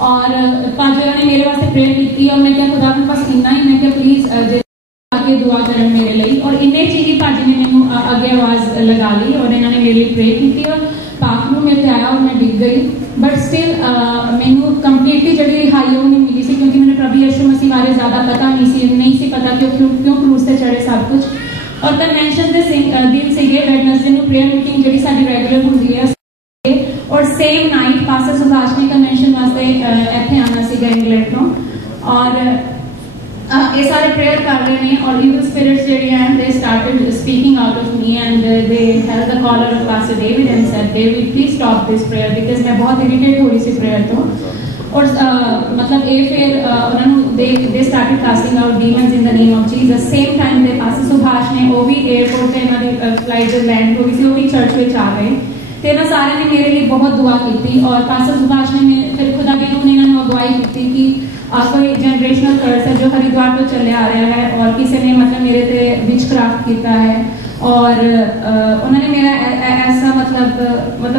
और पांच जगह ने मेरे वास्ते प्रेयर की और मैं क्या खुदा के पास इन्ना ही मैं क्या प्लीज आके दुआ करन मेरे लिए और इन्ने ची ही भाजी ने मैनू अगे आवाज लगा ली और इन्होंने मेरे लिए प्रेयर की और बाथरूम मेरे आया और मैं डिग गई बट स्टिल मैनू कंप्लीटली जी हाई वो नहीं मिली सी क्योंकि मैंने प्रभु यीशु मसीह बारे ज्यादा पता नहीं सी पता कि क्यों क्रूस से चढ़े सब कुछ और कन्वेंशन के दिन से वेडनेसडे प्रेयर मीटिंग जी साडी रेगुलर होंदी है और सेम नाइट पास्टर सुभाष ने कन्वेंशन वास्ते इत्थे आना सीगा इंग्लैंड तो और ये सारे प्रेयर कर रहे हैं और evil spirits जेडी हैं they started speaking out of me and they held the collar of Pastor David and said David please stop this prayer because मैं बहुत irritate हो रही सी prayer तो और मतलब ये फिर उन्होंने they started casting out demons in the name of Jesus same time they Pastor Subhash ने वो भी एयरपोर्ट पे इन्होंने फ्लाइट जब लैंड हो गई थी वो भी चर्च में आ गए तो इन्होंने सारे ने मेरे लिए बहुत दुआ की थी और पास्टर सुभाष ने फिर खुदा भी उन्होंने अगुवाई की थी कि कोई जनरेशनल कर्स है जो हरिद्वार तो चले आ रहा है और किसी ने मतलब मेरे ते विचक्राफ्ट किया है और उन्होंने मेरा ऐसा मतलब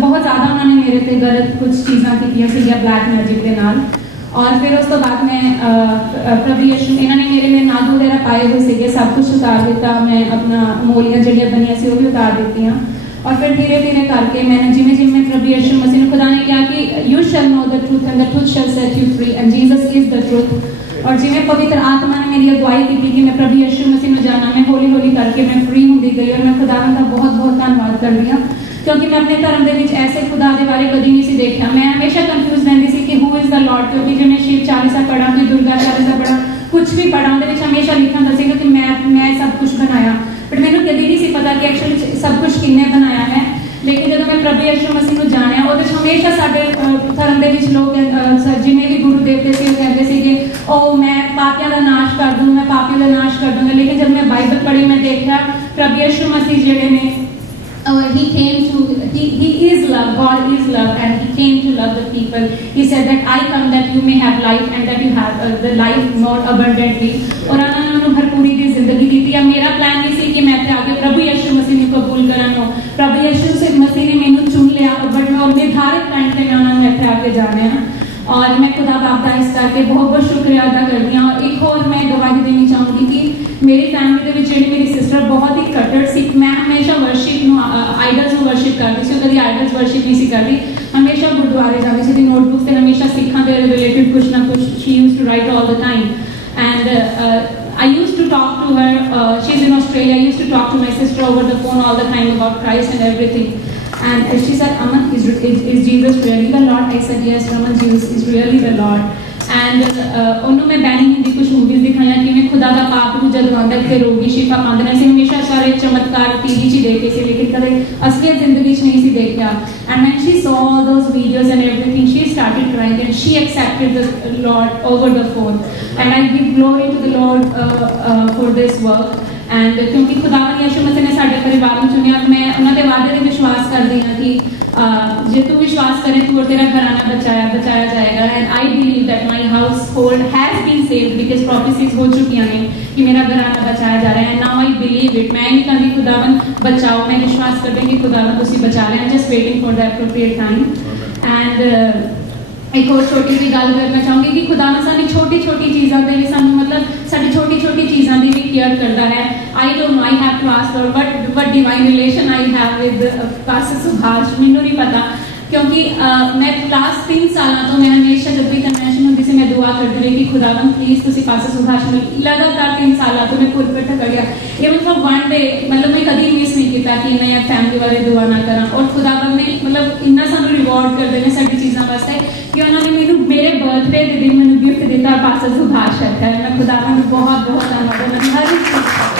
बहुत ज़्यादा उन्होंने मेरे ते गलत कुछ चीज़ां की ब्लैक मैजिक के नाल और फिर उस तो बाद मैं प्रभु यीशु इन्होंने मेरे में नाग वगैरह पाए हुए थे सब कुछ उतार दिता मैं अपना मोलियां जड़ियाँ बनिया सी वो भी उतार दी और फिर धीरे धीरे करके मैंने जिमें जिमें प्रभु यीशु मसीह ने खुदा ने कहा कि you shall know the truth and the truth shall set you free and Jesus is the truth और जिमें पवित्र आत्मा ने मेरी अगुवाई की थी कि मैं प्रभु यीशु मसीह में जाना मैं हौली हौली करके मैं फ्री होती गई और मैं खुदा का बहुत बहुत धन्यवाद कर रही हूँ क्योंकि मैं अपने धर्म के ऐसे खुदा के बारे कभी नहीं सी देखा मैं हमेशा कंफ्यूज रहती सी कि हु इज द लॉर्ड क्योंकि जो मैं शिव चालीसा पढ़ा कि दुर्गा चालीसा पढ़ा कुछ भी पढ़ा उन्हें हमेशा लिखा दसेगा कि मैं सब कुछ बनाया बट मैंने कभी नहीं सी पता कि एक्चुअली सब कुछ किन्ने बनाया है लेकिन जब मैं प्रभु यीशु मसीह को जानिया और हमेशा साडे धर्म के लोग जिन्हें भी गुरु देवते से कहते थे कि ओ मैं पापियां का नाश कर दूँ मैं पापियों का नाश कर दूंगा लेकिन जब मैं बाइबल पढ़ी मैं देखा प्रभु यीशु मसीह जेडे ने he is love God is love and he came to love the people he said that I come that you may have life and that you have the life more abundantly और उन्होंने भरपूरी की जिंदगी दी थी अब मेरा plan नहीं सी कि मैं आगे प्रभु यीशु मसीह को कबूल करा प्रभु यीशु मसीह ने मैंने चुन लिया बट मैं निर्धारित टाइम पे मैं उन्होंने आगे जाने और मैं खुदा बाप का इस करके बहुत बहुत शुक्रिया अदा करती हूँ और एक और मैं गवाही देनी चाहूँगी कि मेरी फैमिली के जी मेरी सिस्टर बहुत ही कट्टर सिख मैं हमेशा वर्शिप आइडल्स में वर्शिप करती सी कभी आइडल्स वर्शिप नहीं सी करती हमेशा गुरुद्वारे जाती सी नोटबुक से हमेशा सिखा के रिलेटेड कुछ ना कुछ she used to write all the time and I used to talk to her she's in Australia I used to talk to my sister over the phone all the time about Christ and everything and she said Aman is Jesus really the Lord I said yes Aman Jesus is really the Lord and उन्होंने मैं बैनी हिंदी कुछ movies दिखाई कि मैं खुदा का पाप को जब आंदा के रोगी शिफा पाते हैं हमेशा सारे चमत्कार टीवी ची देखे थे लेकिन कभी असलियत जिंदगी नहीं सी देखा and when she saw all those videos and everything she started crying and she accepted the Lord over the phone and I give glory to the Lord for this work and क्योंकि खुदा यीशु मसीह ने साडे परिवार में चुनिया मैं उन्होंने वादे में विश्वास कर दी कि जे तू विश्वास करे तू और तेरा घराना बचाया जाएगा and I believe that my household has been saved because prophecies हो चुकी हैं कि मेरा घराना बचाया जा रहा है नाउ आई बिलीव इट मैं नहीं कहती खुदावन बचाओ मैं विश्वास कर देंगे खुदावन तुसी बचा रहे हैं just waiting for the appropriate time and एक और छोटी सी गल करना चाहूँगी कि खुदा ने सारी छोटी छोटी चीज़ों के भी सानू मतलब सारी छोटी छोटी चीज़ों की भी केयर करता है I don't know I have to ask lord what divine relation I have with pastor Subhash मैनू नहीं पता क्योंकि मैं लास्ट 3 साल तो मैं हमेशा जब भी कन्वेंशन होती थी मैं दुआ करती रही कि खुदावन प्लीज तुसी पास्टर सुभाष में लगातार 3 साल तो मैं खुद इकट्ठा करिया इवन फॉर वन डे मतलब मैं कभी मिस नहीं किया कि मैं फैमिली वाले दुआ ना करा और खुदावन ने मतलब इन्ना सानू रिवॉर्ड कर देने सारी चीज़ों वास्ते कि उन्होंने मैंने मेरे बर्थडे के दिन मैंने गिफ्ट दिता पास्टर सुभाष है मैं खुदावन को बहुत बहुत धन्यवाद हर एक चीज़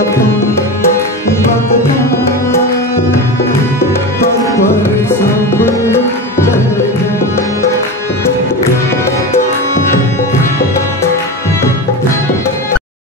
The